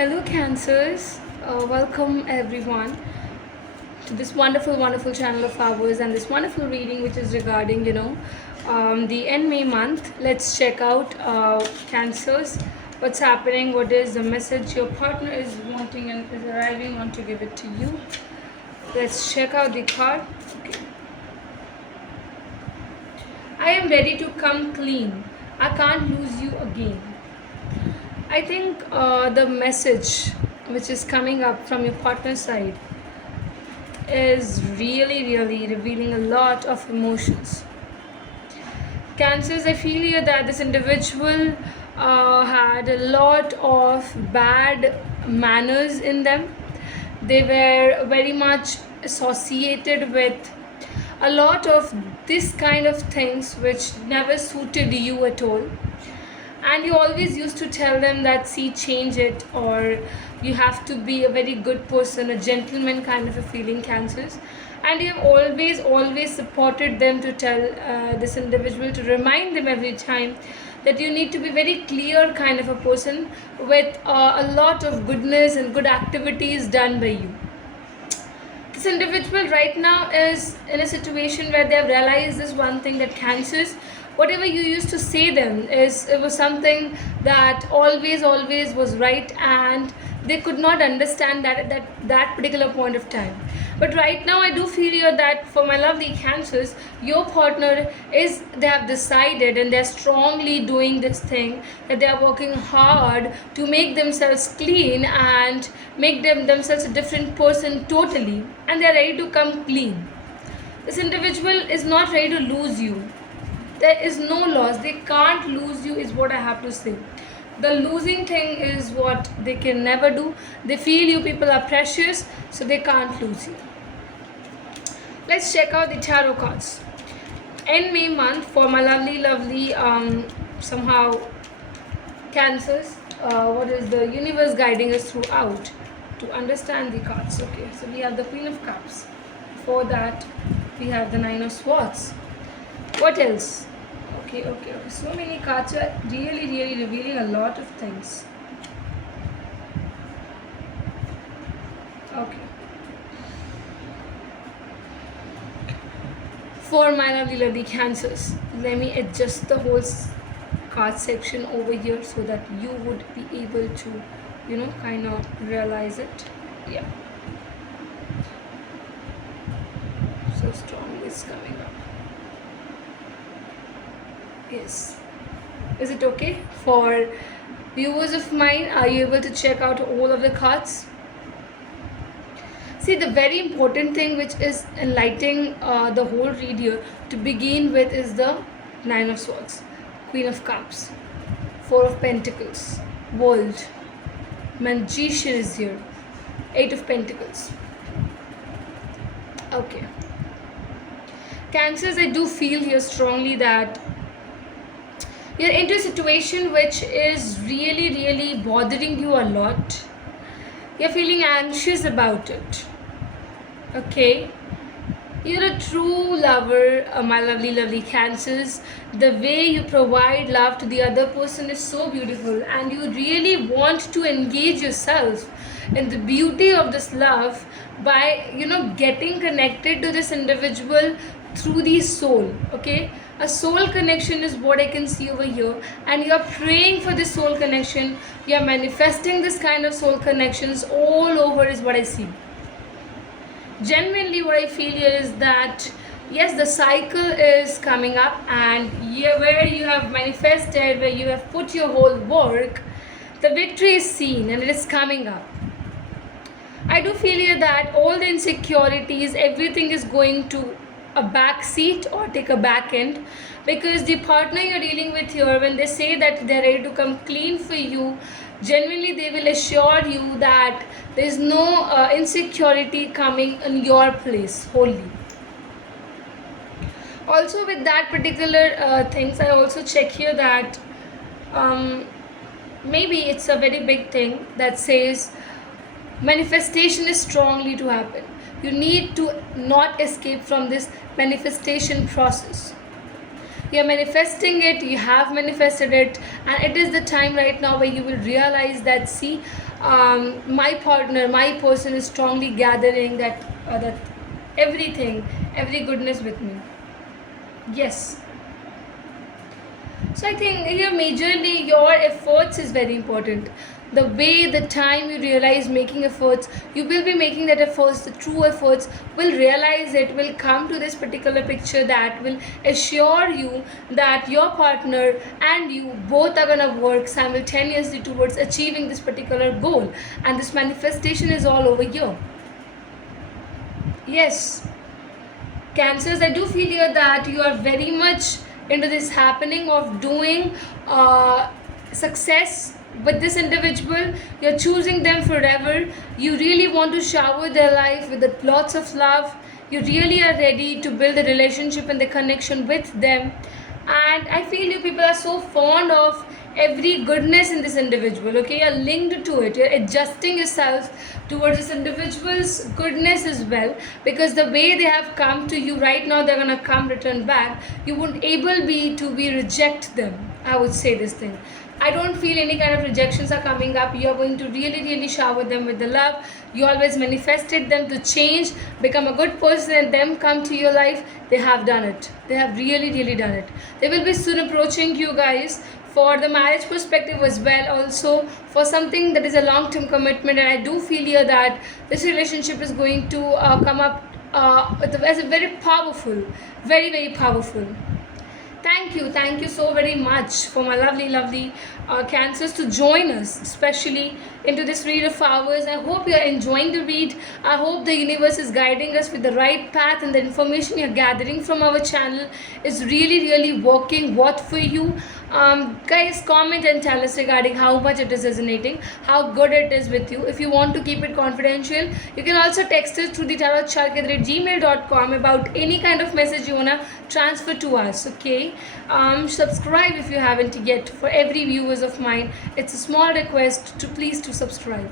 Hello, Cancers. Welcome everyone to this wonderful channel of ours and this wonderful reading, which is regarding, the end May month. Let's check out Cancers. What's happening? What is the message your partner is wanting and is arriving on to give it to you? Let's check out the card. Okay. I am ready to come clean. I can't lose you again. I think the message which is coming up from your partner's side is really revealing a lot of emotions. Cancers, I feel here that this individual had a lot of bad manners in them. They were very much associated with a lot of this kind of things which never suited you at all, and you always used to tell them that, see, change it, or you have to be a very good person, a gentleman kind of a feeling, Cancers. And you have always supported them to tell this individual, to remind them every time that you need to be very clear kind of a person with a lot of goodness and good activities done by you. This individual right now is in a situation where they have realized this one thing, that Cancers, whatever you used to say them, it was something that always was right, and they could not understand that at that particular point of time. But right now I do feel here that for my lovely Cancers, your partner is, they have decided and they're strongly doing this thing, that they are working hard to make themselves clean and make themselves a different person totally, and they're ready to come clean. This individual is not ready to lose you. There is no loss. They can't lose you is what I have to say. The losing thing is what they can never do. They feel you people are precious, so they can't lose you. Let's check out the tarot cards. End May month for my lovely somehow Cancers. What is the universe guiding us throughout to understand the cards? Okay, so we have the Queen of Cups. Before that, we have the Nine of Swords. What else? Okay. So many cards are really revealing a lot of things. Okay. For my lovely Cancers, let me adjust the whole card section over here so that you would be able to, kind of realize it. Yeah. So strong is coming up. Yes. Is it okay? For viewers of mine, are you able to check out all of the cards? See, the very important thing which is enlightening the whole read here to begin with is the Nine of Swords, Queen of Cups, Four of Pentacles, World, Magician is here, Eight of Pentacles. Okay. Cancers, I do feel here strongly that you're into a situation which is really bothering you a lot. You're feeling anxious about it. Okay, you're a true lover, my lovely Cancers. The way you provide love to the other person is so beautiful, and you really want to engage yourself in the beauty of this love by getting connected to this individual through the soul. Okay, a soul connection is what I can see over here, and you are praying for this soul connection. You are manifesting this kind of soul connections all over is what I see. Genuinely what I feel here is that yes, the cycle is coming up, and where you have manifested, where you have put your whole work, the victory is seen and it is coming up. I do feel here that all the insecurities, everything is going to a back seat or take a back end, because the partner you're dealing with here, when they say that they're ready to come clean for you, genuinely they will assure you that there is no insecurity coming in your place wholly. Also with that particular things, I also check here that maybe it's a very big thing that says manifestation is strongly to happen. You need to not escape from this manifestation process. You're manifesting it, you have manifested it, and it is the time right now where you will realize that, see, my partner, my person is strongly gathering that everything, every goodness with me. Yes. So I think here majorly your efforts is very important. The way, the time you realize making efforts, you will be making that efforts, the true efforts, will realize it, will come to this particular picture that will assure you that your partner and you both are gonna work simultaneously towards achieving this particular goal. And this manifestation is all over here. Yes. Cancers, I do feel here that you are very much into this happening of doing success with this individual. You're choosing them forever. You really want to shower their life with lots of love. You really are ready to build a relationship and the connection with them. And I feel you people are so fond of every goodness in this individual. Okay, you're linked to it, you're adjusting yourself towards this individual's goodness as well, because the way they have come to you right now, they're gonna come return back. You won't able be to be reject them. I would say this thing, I don't feel any kind of rejections are coming up. You're going to really shower them with the love. You always manifested them to change, become a good person, and them come to your life. They have done it. They have really done it. They will be soon approaching you guys for the marriage perspective as well, also for something that is a long-term commitment. And I do feel here that this relationship is going to come up as a very powerful, very powerful. Thank you so very much for my lovely cancers to join us, especially into this read of ours. I hope you are enjoying the read. I hope the universe is guiding us with the right path, and the information you're gathering from our channel is really working what for you. Guys, comment and tell us regarding how much it is resonating, how good it is with you. If you want to keep it confidential, you can also text us through the tarotchark@gmail.com about any kind of message you wanna transfer to us. Okay, subscribe if you haven't yet. For every viewers of mine, it's a small request to please to subscribe.